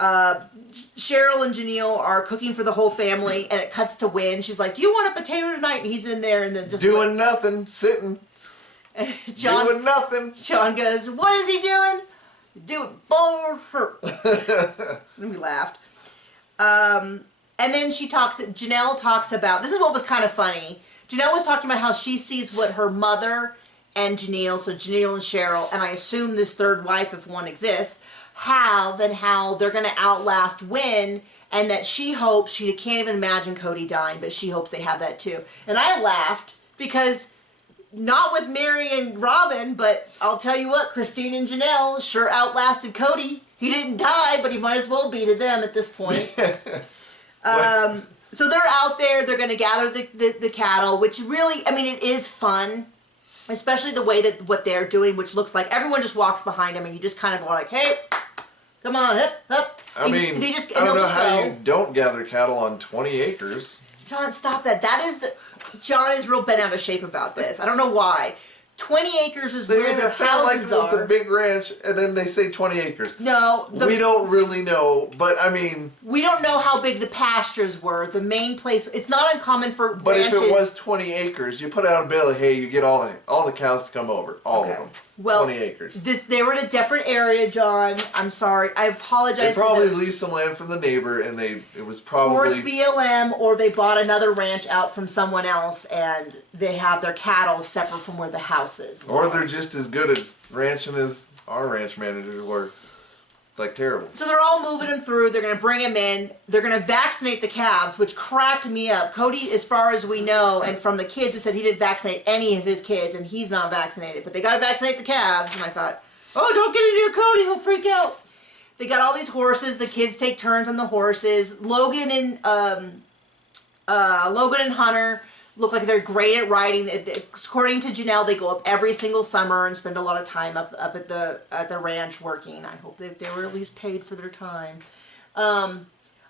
Cheryl and Janelle are cooking for the whole family, and it cuts to Wynn. She's like, do you want a potato tonight? And he's in there, and then just doing nothing, sitting. Doing nothing. John goes, what is he doing? Doing for her. And we laughed. And then Janelle talks about, this is what was kind of funny. Janelle was talking about how she sees what her mother and Janelle, so Janelle and Cheryl, and I assume this third wife, if one exists, have, and how they're going to outlast Wynn, and that she hopes, she can't even imagine Cody dying, but she hopes they have that too. And I laughed, because not with Mary and Robin, but I'll tell you what, Christine and Janelle sure outlasted Cody. He didn't die, but he might as well be to them at this point. So they're out there, they're going to gather the cattle, which really, I mean, it is fun, especially the way that what they're doing, which looks like everyone just walks behind them and you just kind of are like, hey, come on, hip, hip. I mean, I don't know how you don't gather cattle on 20 acres. John, stop that. John is real bent out of shape about this. I don't know why. 20 acres is where the houses are. It's a big ranch, and then they say 20 acres. No. We don't really know, but I mean... We don't know how big the pastures were. The main place... It's not uncommon for ranches... But if it was 20 acres, you put out a bill, hey, you get all the cows to come over. All of them. Well, 20 acres. They were in a different area, John. I'm sorry. I apologize. They probably leased some land from the neighbor, and it was probably... Or it's BLM, or they bought another ranch out from someone else, and they have their cattle separate from where the house is. Or they're just as good at ranching as our ranch managers were. Like, terrible. So they're all moving him through. They're going to bring him in. They're going to vaccinate the calves, which cracked me up. Cody, as far as we know, and from the kids, it said he didn't vaccinate any of his kids, and he's not vaccinated. But they got to vaccinate the calves, and I thought, oh, don't get in near Cody. He'll freak out. They got all these horses. The kids take turns on the horses. Logan and Hunter look like they're great at riding. According to Janelle, they go up every single summer and spend a lot of time up at the ranch working. I hope they were at least paid for their time. I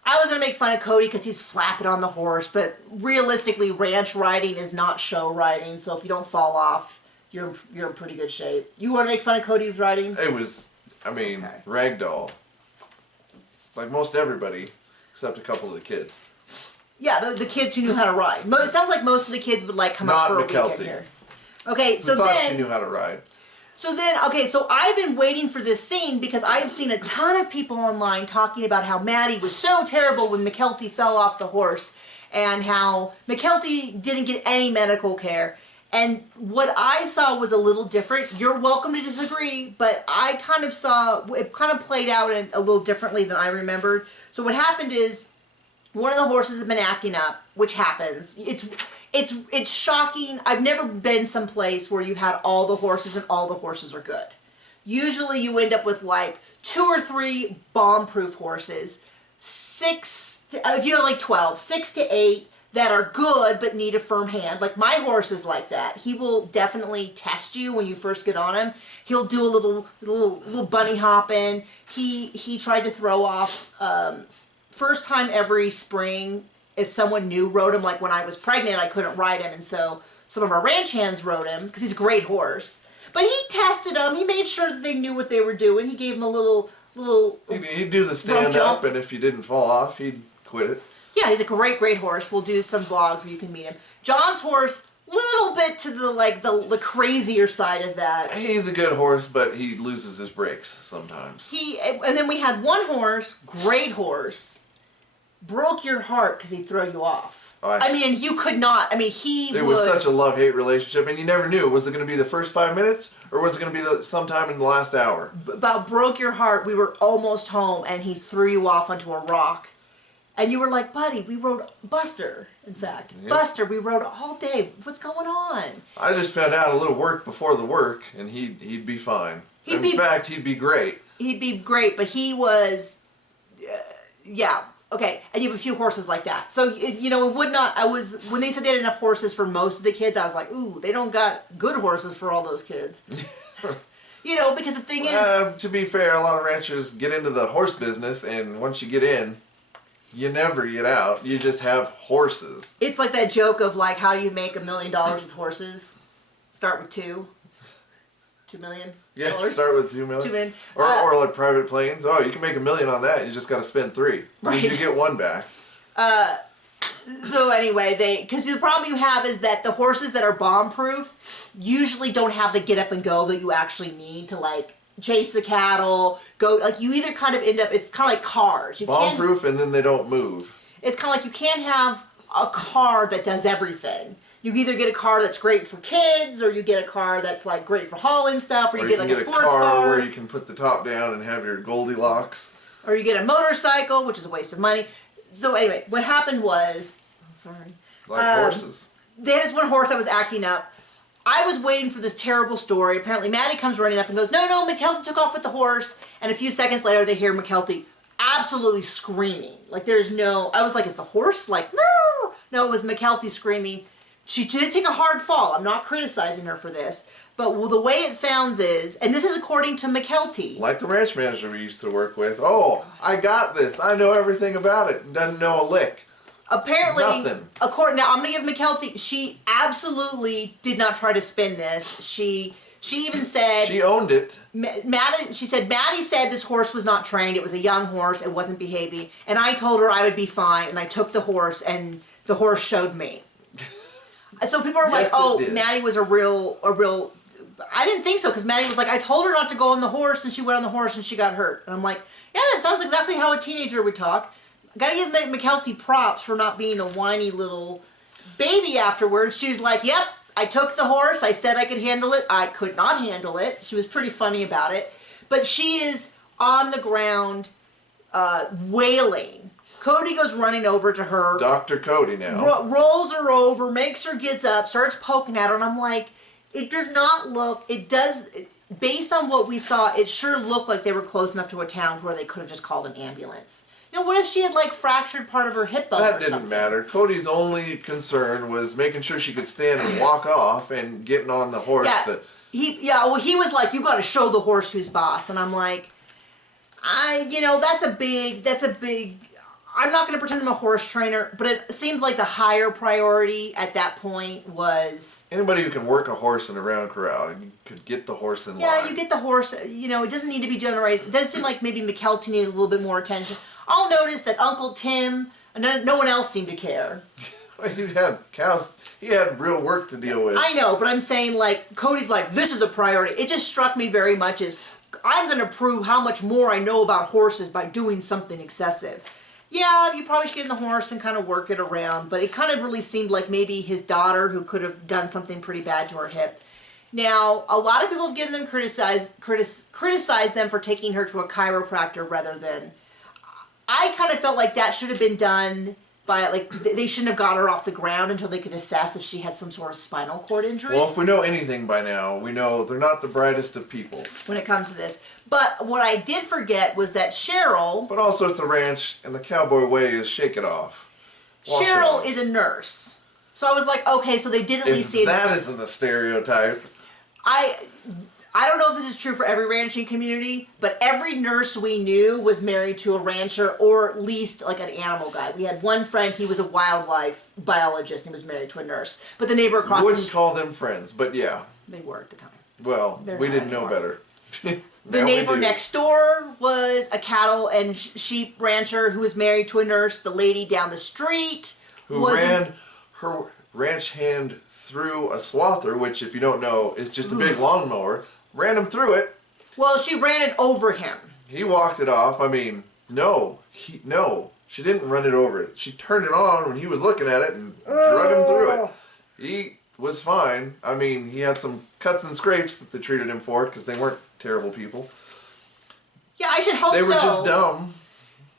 was going to make fun of Cody because he's flapping on the horse, but realistically, ranch riding is not show riding, so if you don't fall off, you're in pretty good shape. You want to make fun of Cody's riding? It was, ragdoll. Like most everybody, except a couple of the kids. Yeah, the kids who knew how to ride. It sounds like most of the kids would come up for a weekend here. Okay, so then... I thought she knew how to ride. So I've been waiting for this scene because I have seen a ton of people online talking about how Maddie was so terrible when McKelty fell off the horse and how McKelty didn't get any medical care. And what I saw was a little different. You're welcome to disagree, but I kind of saw, it kind of played out a little differently than I remembered. So what happened is, one of the horses had been acting up, which happens. It's shocking. I've never been someplace where you had all the horses and all the horses are good. Usually you end up with like 2 or 3 bomb-proof horses. If you have 12, 6 to 8 that are good but need a firm hand. Like my horse is like that. He will definitely test you when you first get on him. He'll do a little bunny hopping. He tried to throw off... first time every spring, if someone new rode him, like when I was pregnant, I couldn't ride him, and so some of our ranch hands rode him, because he's a great horse. But he tested them, he made sure that they knew what they were doing, he gave them a little little. He'd do the stand up, and if you didn't fall off, he'd quit it. Yeah, he's a great horse. We'll do some vlogs where you can meet him. John's horse, little bit to the crazier side of that. He's a good horse, but he loses his brakes sometimes. And then we had one horse, great horse, broke your heart because he'd throw you off. I mean, you could not. I mean, It was such a love-hate relationship, and you never knew. Was it going to be the first 5 minutes, or was it going to be sometime in the last hour? About broke your heart. We were almost home, and he threw you off onto a rock. And you were like, buddy, we rode Buster, in fact. Yep. Buster, we rode all day. What's going on? I just found out a little work before the work, and he'd be fine. In fact, he'd be great. He'd be great, but he was, yeah. Okay, and you have a few horses like that. So, you know, it would not, when they said they had enough horses for most of the kids, I was like, ooh, they don't got good horses for all those kids. You know, because the thing is... To be fair, a lot of ranchers get into the horse business, and once you get in... You never get out. You just have horses. It's like that joke of like, how do you make $1 million with horses? Start with $2 million. Yeah, start with $2 million. $2 million. Or like private planes. Oh, you can make $1 million on that. You just got to spend $3. Right. You get one back. So anyway, because the problem you have is that the horses that are bomb-proof usually don't have the get up and go that you actually need to like chase the cattle, go, like you either kind of end up, it's kind of like cars. Bomb-proof and then they don't move. It's kind of like you can't have a car that does everything. You either get a car that's great for kids, or you get a car that's like great for hauling stuff, or you get like a sports car. Where you can put the top down and have your Goldilocks. Or you get a motorcycle, which is a waste of money. So anyway, what happened was, horses. They had this one horse that was acting up. I was waiting for this terrible story. Apparently, Maddie comes running up and goes, no, McKelty took off with the horse. And a few seconds later, they hear McKelty absolutely screaming. Like, I was like, is the horse like, no? No, it was McKelty screaming. She did take a hard fall. I'm not criticizing her for this. But the way it sounds is, and this is according to McKelty. Like the ranch manager we used to work with. Oh, I got this. I know everything about it. Doesn't know a lick. Apparently, nothing. Now I'm going to give McKelty, she absolutely did not try to spin this. She even said... She owned it. She said, Maddie said this horse was not trained. It was a young horse. It wasn't behaving. And I told her I would be fine. And I took the horse, and the horse showed me. So people are like, oh, Maddie was a real... I didn't think so, because Maddie was like, I told her not to go on the horse, and she went on the horse, and she got hurt. And I'm like, yeah, that sounds exactly how a teenager would talk. Gotta give McKelty props for not being a whiny little baby afterwards. She was like, yep, I took the horse. I said I could handle it. I could not handle it. She was pretty funny about it. But she is on the ground wailing. Cody goes running over to her. Dr. Cody now. Rolls her over, makes her gets up, starts poking at her. And I'm like, it does not look, based on what we saw, it sure looked like they were close enough to a town where they could have just called an ambulance. You know, what if she had, like, fractured part of her hip bone or something? That didn't matter. Cody's only concern was making sure she could stand and walk off and getting on the horse. He was like, you got to show the horse who's boss. And I'm like, that's a big, I'm not going to pretend I'm a horse trainer, but it seems like the higher priority at that point was... Anybody who can work a horse in a round corral, you could get the horse in line. Yeah, you get the horse, it doesn't need to be generated. It does seem like maybe McKelty needed a little bit more attention. I'll notice that Uncle Tim, and no one else seemed to care. He had cows. He had real work to deal with. I know, but I'm saying, like, Cody's like, this is a priority. It just struck me very much as, I'm going to prove how much more I know about horses by doing something excessive. Yeah, you probably should get in the horse and kind of work it around, but it kind of really seemed like maybe his daughter who could have done something pretty bad to her hip. Now, a lot of people have given them criticized them for taking her to a chiropractor rather than... I kind of felt like that should have been done by, like, they shouldn't have got her off the ground until they could assess if she had some sort of spinal cord injury. Well, if we know anything by now, we know they're not the brightest of peoples. When it comes to this. But what I did forget was that Cheryl... But also it's a ranch, and the cowboy way is shake it off. Cheryl is a nurse. So I was like, okay, so they did at least say... That isn't a stereotype. I don't know if this is true for every ranching community, but every nurse we knew was married to a rancher or at least like an animal guy. We had one friend, he was a wildlife biologist and he was married to a nurse. But the neighbor across... Wouldn't call them friends, but yeah. They were at the time. Well, we didn't know better. The neighbor next door was a cattle and sheep rancher who was married to a nurse. The lady down the street who ran her ranch hand through a swather, which, if you don't know, is just a big lawnmower. Ran him through it. Well, she ran it over him. He walked it off. I mean, no, she didn't run it over it. She turned it on when he was looking at it and drug him through it. He was fine. I mean, he had some cuts and scrapes that they treated him for because they weren't terrible people. Yeah, I should hope so. They were just dumb.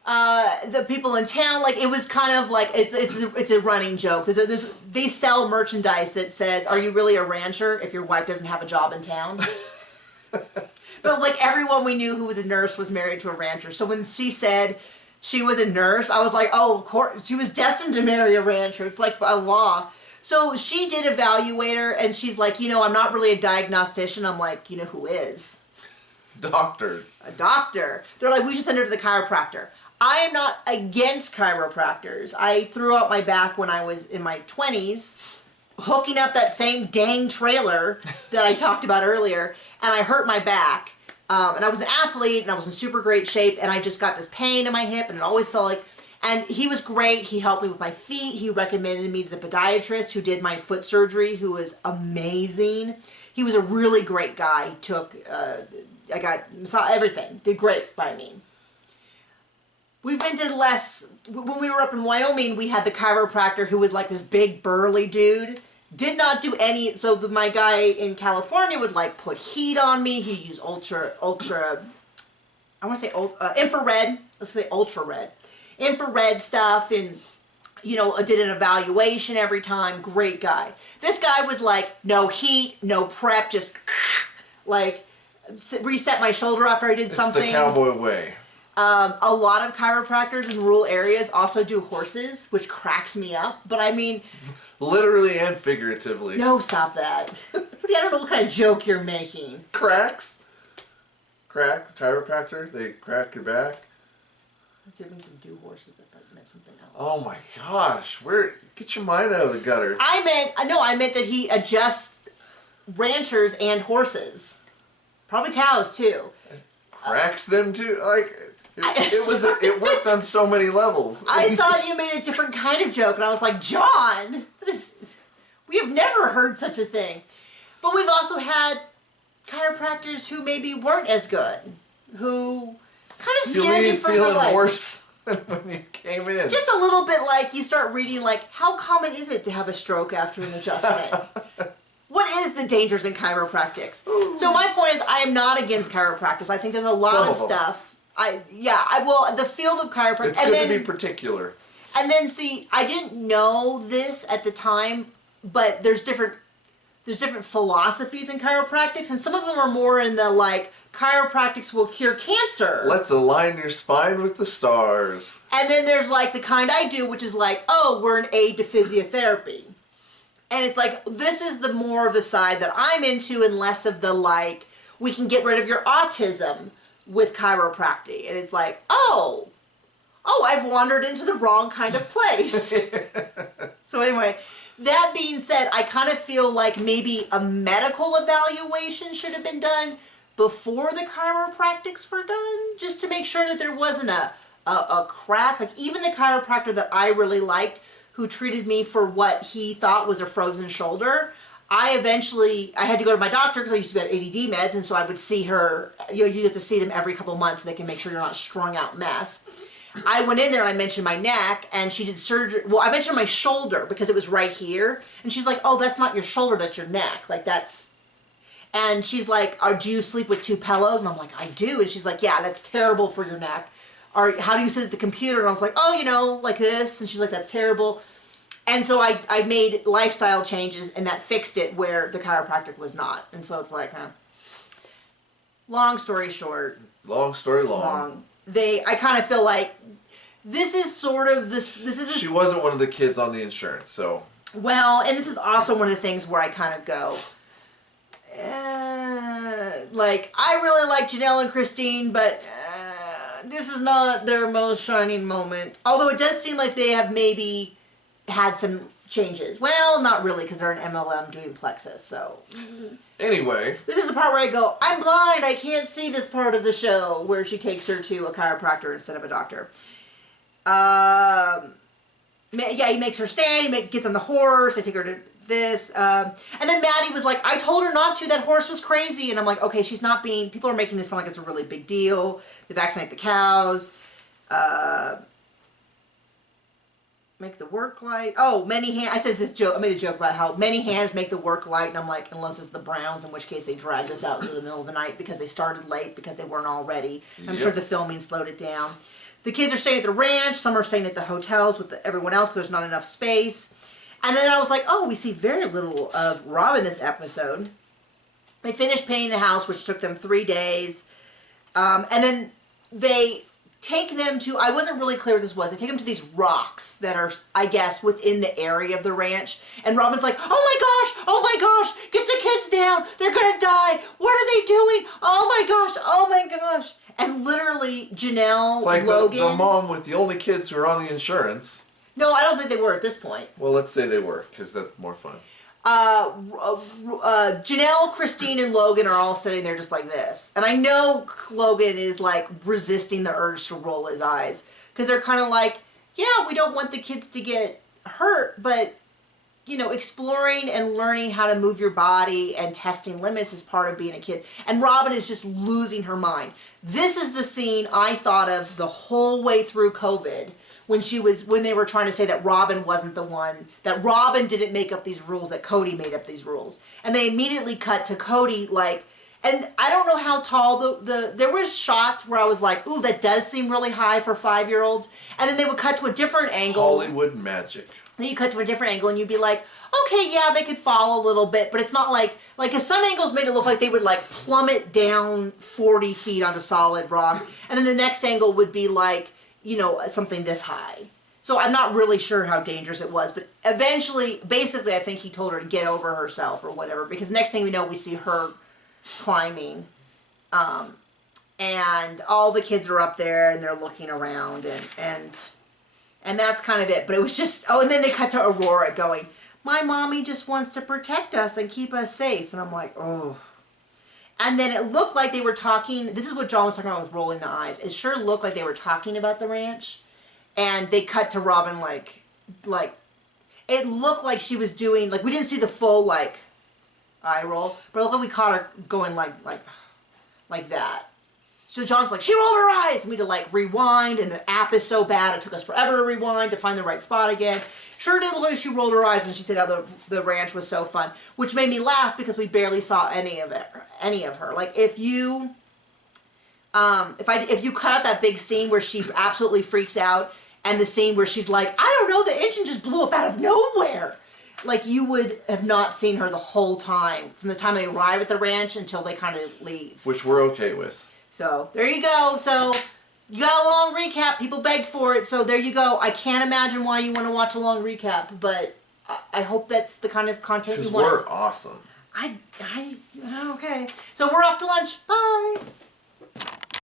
The people in town, like, it was kind of like, it's a running joke. They sell merchandise that says, "Are you really a rancher if your wife doesn't have a job in town?" But, like, everyone we knew who was a nurse was married to a rancher. So when she said she was a nurse, I was like, oh, of course, she was destined to marry a rancher. It's like a law. So she did evaluate her, and she's like, I'm not really a diagnostician. I'm like, who is? Doctors. A doctor. They're like, we should send her to the chiropractor. I am not against chiropractors. I threw out my back when I was in my 20s, hooking up that same dang trailer that I talked about earlier, and I hurt my back. And I was an athlete, and I was in super great shape, and I just got this pain in my hip, and it always felt like... And he was great. He helped me with my feet. He recommended me to the podiatrist who did my foot surgery, who was amazing. He was a really great guy. He took... saw everything. Did great by me. We've been to less... When we were up in Wyoming, we had the chiropractor who was like this big burly dude. Did not do any... So my guy in California would like put heat on me. He used ultra... I want to say infrared. Let's say ultra red. Infrared stuff, and did an evaluation every time. Great guy. This guy was like, no heat, no prep, just like reset my shoulder after I did something. It's the cowboy way. A lot of chiropractors in rural areas also do horses, which cracks me up. But I mean... Literally and figuratively. No, stop that. I don't know what kind of joke you're making. Cracks? Crack? Chiropractor? They crack your back? I was doing some do horses. I thought it meant something else. Oh my gosh. Get your mind out of the gutter. I meant that he adjusts ranchers and horses. Probably cows, too. Cracks them, too? Like... It works on so many levels. I thought you made a different kind of joke, and I was like, John, we have never heard such a thing. But we've also had chiropractors who maybe weren't as good, who kind of scared you from feeling worse than when you came in. Just a little bit, like, you start reading, like, how common is it to have a stroke after an adjustment? What is the dangers in chiropractics? Ooh. So my point is, I am not against chiropractors. I think there's a lot of stuff. The field of chiropractic. It's good to be particular. And then, see, I didn't know this at the time, but there's different philosophies in chiropractics, and some of them are more in the, like, chiropractics will cure cancer. Let's align your spine with the stars. And then there's, like, the kind I do, which is like, oh, we're an aid to physiotherapy. And it's like, this is the more of the side that I'm into and less of the, like, we can get rid of your autism with chiropractic. And it's like, oh, I've wandered into the wrong kind of place. So anyway, that being said, I kind of feel like maybe a medical evaluation should have been done before the chiropractics were done, just to make sure that there wasn't a crack. Like, even the chiropractor that I really liked, who treated me for what he thought was a frozen shoulder, I had to go to my doctor because I used to be on ADD meds, and so I would see her. You have to see them every couple months so they can make sure you're not a strung out mess. I went in there and I mentioned my neck, and she did surgery. Well, I mentioned my shoulder because it was right here, and she's like, "Oh, that's not your shoulder, that's your neck. Like, that's." And she's like, "Do you sleep with 2 pillows?" And I'm like, "I do." And she's like, "Yeah, that's terrible for your neck." Or, "How do you sit at the computer?" And I was like, "Oh, like this." And she's like, "That's terrible." And so I made lifestyle changes, and that fixed it where the chiropractic was not. And so it's like, long story short. Long story long. I kind of feel like this is sort of this is... She wasn't one of the kids on the insurance, so... Well, and this is also one of the things where I kind of go, like, I really like Janelle and Christine, but this is not their most shining moment. Although it does seem like they have maybe had some changes. Well, not really, because they're an MLM doing plexus, so. Anyway. This is the part where I go, I'm blind, I can't see this part of the show, where she takes her to a chiropractor instead of a doctor. Yeah, he makes her stand, gets on the horse, they take her to this, and then Maddie was like, I told her not to, that horse was crazy, and I'm like, okay, she's not being, people are making this sound like it's a really big deal, they vaccinate the cows, make the work light. Oh, many hands. I said this joke. I made a joke about how many hands make the work light, and I'm like, unless it's the Browns, in which case they dragged us out into the middle of the night because they started late because they weren't all ready. I'm sure the filming slowed it down. The kids are staying at the ranch. Some are staying at the hotels with everyone else because there's not enough space. And then I was like, oh, we see very little of Robin this episode. They finished painting the house, which took them 3 days, and then they take them to, I wasn't really clear what this was, they take them to these rocks that are, I guess, within the area of the ranch, and Robin's like, oh my gosh, get the kids down, they're gonna die, what are they doing, oh my gosh, and literally Janelle, it's like Logan, the mom with the only kids who are on the insurance. No, I don't think they were at this point. Well, let's say they were, because that's more fun. Janelle, Christine, and Logan are all sitting there just like this. And I know Logan is like resisting the urge to roll his eyes. Because they're kind of like, yeah, we don't want the kids to get hurt, but, you know, exploring and learning how to move your body and testing limits is part of being a kid. And Robin is just losing her mind. This is the scene I thought of the whole way through COVID. When they were trying to say that Robin wasn't the one, that Robin didn't make up these rules, that Cody made up these rules. And they immediately cut to Cody, like, and I don't know how tall there was shots where I was like, ooh, that does seem really high for 5-year-olds. And then they would cut to a different angle. Hollywood magic. Then you cut to a different angle and you'd be like, okay, yeah, they could fall a little bit, but it's not like some angles made it look like they would like plummet down 40 feet onto solid rock. And then the next angle would be like, you know, something this high. So I'm not really sure how dangerous it was, but eventually, basically, I think he told her to get over herself or whatever, because next thing we know, we see her climbing, and all the kids are up there, and they're looking around, and that's kind of it. But it was just, oh, and then they cut to Aurora going, my mommy just wants to protect us and keep us safe, and I'm like, oh. And then it looked like they were talking, this is what John was talking about with rolling the eyes. It sure looked like they were talking about the ranch. And they cut to Robin like, it looked like she was doing, like we didn't see the full like eye roll. But it looked like we caught her going like that. So John's like, she rolled her eyes! And we had to like rewind, and the app is so bad, it took us forever to rewind to find the right spot again. Sure did look like she rolled her eyes when she said how the ranch was so fun, which made me laugh because we barely saw any of her. Like if you if you cut out that big scene where she absolutely freaks out, and the scene where she's like, I don't know, the engine just blew up out of nowhere. Like you would have not seen her the whole time, from the time they arrive at the ranch until they kind of leave. Which we're okay with. So, there you go. So, you got a long recap. People begged for it. So, there you go. I can't imagine why you want to watch a long recap, but I hope that's the kind of content you want. Because we're awesome. Okay. So, we're off to lunch. Bye.